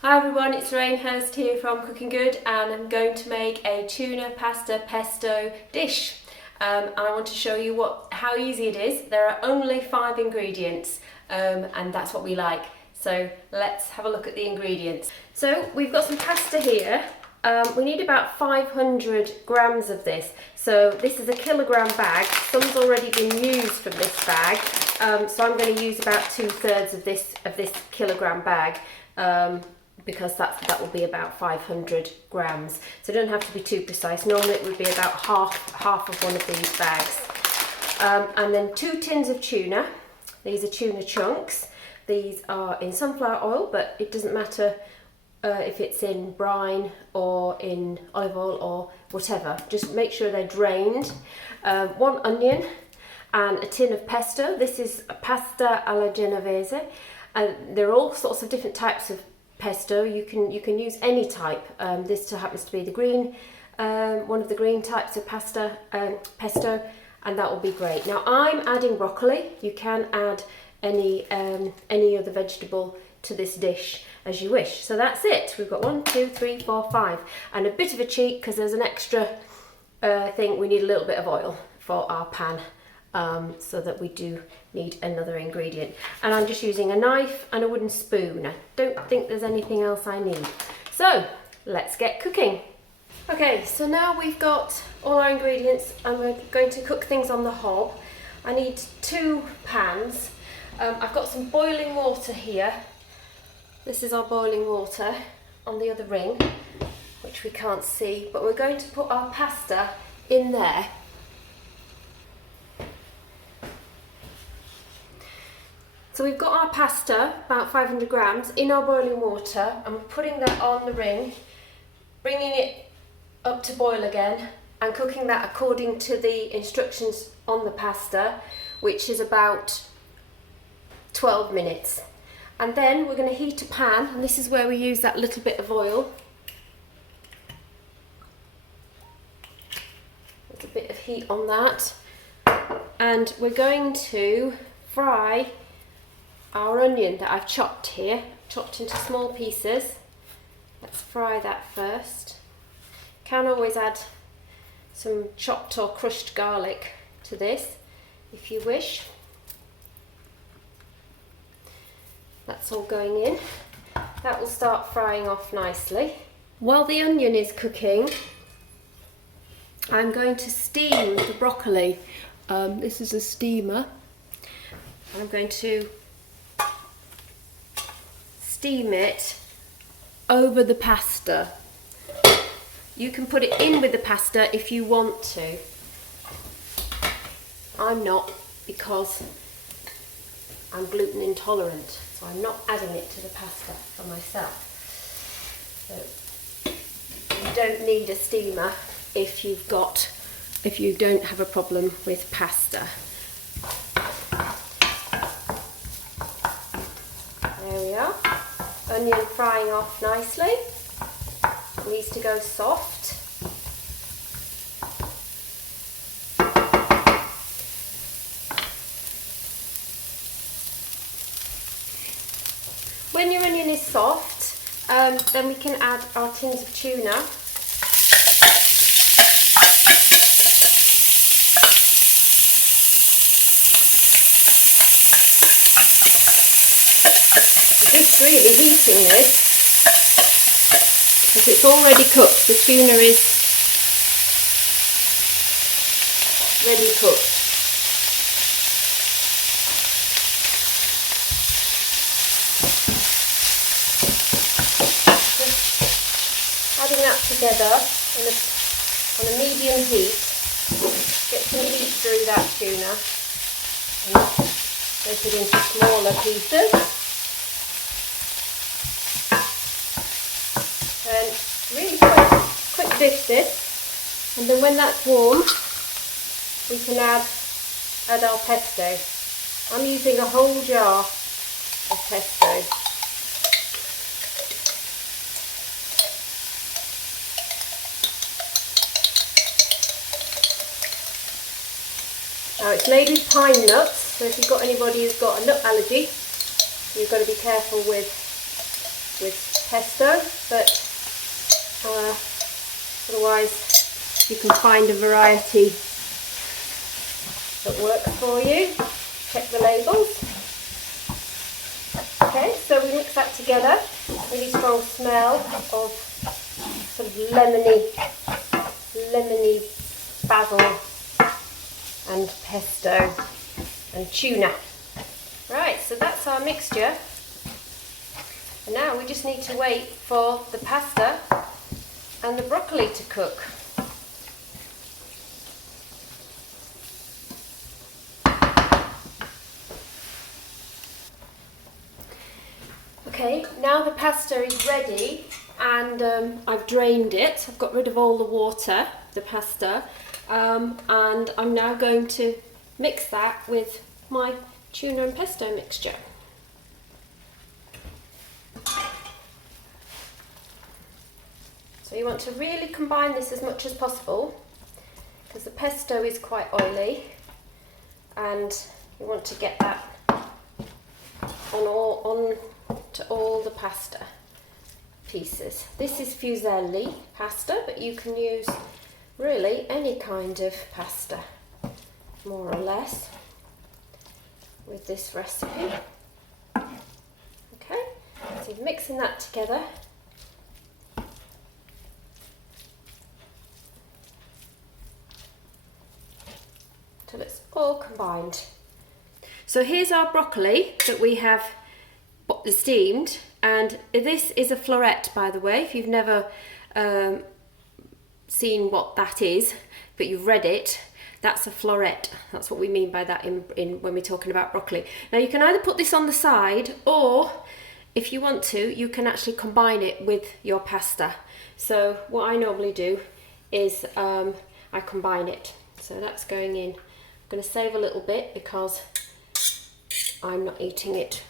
Hi everyone, it's Lorraine Hurst here from Cooking Good, and I'm going to make a tuna pasta pesto dish. And I want to show you how easy it is. There are only 5 ingredients and that's what we like. So let's have a look at the ingredients. So we've got some pasta here. We need about 500 grams of this. So this is a kilogram bag. Some's already been used from this bag. So I'm going to use about 2/3 of this kilogram bag. Because that will be about 500 grams. So it doesn't have to be too precise. Normally it would be about half of one of these bags. And then 2 tins of tuna. These are tuna chunks. These are in sunflower oil, but it doesn't matter if it's in brine or in olive oil or whatever. Just make sure they're drained. 1 onion and a tin of pesto. This is pasta alla genovese. And there are all sorts of different types of pesto. You can use any type. This happens to be the green, one of the green types of pesto, and that will be great. Now I'm adding broccoli. You can add any other vegetable to this dish as you wish. So that's it. We've got 1, 2, 3, 4, 5, and a bit of a cheat because there's an extra thing. We need a little bit of oil for our pan. So that we do need another ingredient, and I'm just using a knife and a wooden spoon. I don't think there's anything else I need, so let's get cooking. Okay, so now we've got all our ingredients and we're going to cook things on the hob. I need 2 pans. I've got some boiling water here. This is our boiling water on the other ring, which we can't see, but we're going to put our pasta in there. So we've got our pasta, about 500 grams, in our boiling water, and we're putting that on the ring, bringing it up to boil again, and cooking that according to the instructions on the pasta, which is about 12 minutes. And then we're going to heat a pan, and this is where we use that little bit of oil. There's a bit of heat on that. And we're going to fry our onion that I've chopped here, chopped into small pieces. Let's fry that first. Can always add some chopped or crushed garlic to this if you wish. That's all going in. That will start frying off nicely. While the onion is cooking, I'm going to steam the broccoli. This is a steamer. I'm going to steam it over the pasta. You can put it in with the pasta if you want to. I'm not, because I'm gluten intolerant, so I'm not adding it to the pasta for myself. So you don't need a steamer if you don't have a problem with pasta. There we are. Onion frying off nicely. It needs to go soft. When your onion is soft, then we can add our tins of tuna. Just really heating this, because it's already cooked. The tuna is ready cooked. Just adding that together on a medium heat. Get some heat through that tuna and make it into smaller pieces. And really quick dish this, and then when that's warm we can add our pesto. I'm using a whole jar of pesto. Now it's made with pine nuts, so if you've got anybody who's got a nut allergy, you've got to be careful with pesto, but otherwise you can find a variety that works for you. Check the labels. Okay, so we mix that together. Really strong smell of sort of lemony basil and pesto and tuna. Right, so that's our mixture. And now we just need to wait for the pasta and the broccoli to cook. Okay, now the pasta is ready, and I've drained it. I've got rid of all the water, the pasta, and I'm now going to mix that with my tuna and pesto mixture. So you want to really combine this as much as possible, because the pesto is quite oily, and you want to get that on to all the pasta pieces. This is fusilli pasta, but you can use really any kind of pasta, more or less, with this recipe. Okay, so you're mixing that together. Till it's all combined. So here's our broccoli that we have steamed, and this is a floret, by the way, if you've never seen what that is, but you've read it. That's a floret. That's what we mean by that in when we're talking about broccoli. Now you can either put this on the side, or if you want to, you can actually combine it with your pasta. So what I normally do is I combine it. So that's going in. I'm going to save a little bit because I'm not eating it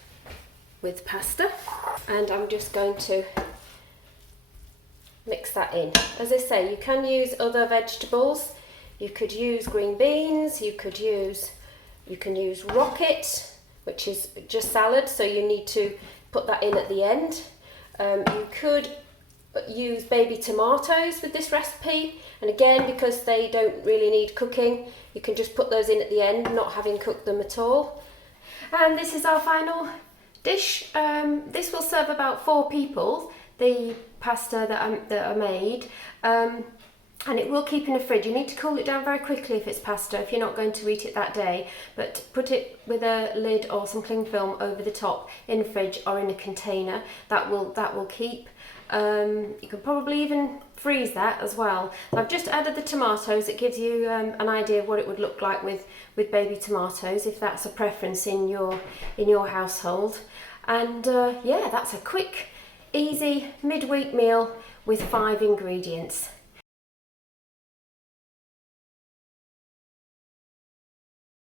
with pasta, and I'm just going to mix that in. As I say, you can use other vegetables. You could use green beans, you can use rocket, which is just salad, so you need to put that in at the end. You could use baby tomatoes with this recipe, and again, because they don't really need cooking, you can just put those in at the end, not having cooked them at all. And this is our final dish. This will serve about 4 people, the pasta that I made, and it will keep in the fridge. You need to cool it down very quickly if it's pasta, if you're not going to eat it that day, but put it with a lid or some cling film over the top in the fridge or in a container. That will keep. You can probably even freeze that as well. I've just added the tomatoes. It gives you an idea of what it would look like with baby tomatoes, if that's a preference in your household. And yeah, that's a quick, easy midweek meal with 5 ingredients.